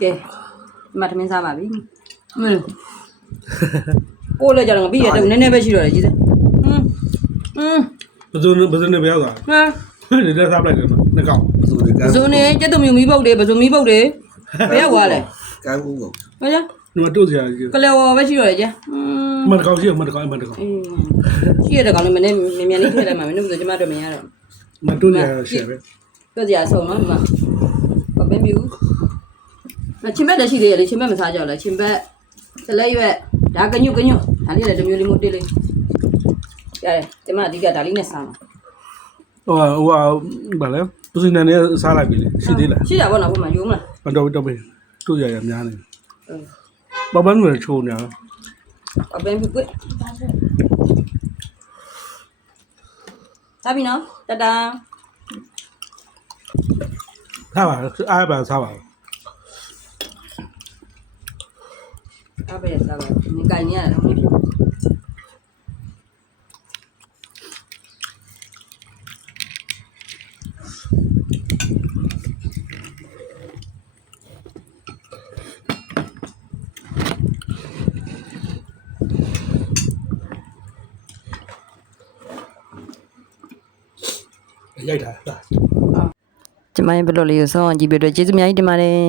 ကဲဒီမှာထမင်းစားပါပြီကိုလည်းကြတော့ပြီးရတော့နည်းနည်းပဲရှိတော့တယ်ကြီးစမ်းဘယ်သူနဲ့ပြောတာဒီတက်စားလိုက်တယ်နော်နှစ်ကောင် ဇုံနေကျက်သူမျိုးမီးပုတ်တယ်ဘဇုံမီးပုတ်တယ်ဘယ်ရောက်သွားလဲ ကန်းဦးကို ဟုတ်ကြ ဒီမှာတို့စရာကြီး ကလေးဝပဲရှိတော့တယ်ကျ မတကောင်ရှိမတကောင်မတကောင် ရှိရတဲ့ကောင်လေးမနေ့မြန်လေးထည့်လိုက်မှာမင်းတို့ဆိုကျမတို့မရတော့ မတို့စရာရှယ်ပဲ တို့စရာဆုံးနော်ဒီမှာပပင်းပြူချင်းဘက်တည်းရှိသေးတယ်လေချင်းဘက်မစားကြလားချင်းဘက်စလက်ရွက်ဒါကညွတ်ဒါလေးလည်းတစ်မျိုးလေးမို့တေးလေးရတယ်ဒီမှာအဓိကဒါလေးနဲ့စားမှာ ဟိုဘာလဲသူစနေနေစားလိုက်ပြီလေရှိသေးလား ရှိတာပေါ့နော်ဘုမယုံမလား မတော်တော့ပဲတို့ရများနေပပန်းတွေချိုးနေ ပပင်းပြူကွစားပြီနော်တတာ စားပါအားပါစားပါ အားပဲစားပါနေကြိုင်နေရတယ်မင်းဖြစ်ရိုက်တာ ကျမရဲ့ဘလော့လေးကိုဆောင်းအောင်ကြည့်ပြတော့ကျေးဇူးအများကြီးတင်ပါတယ်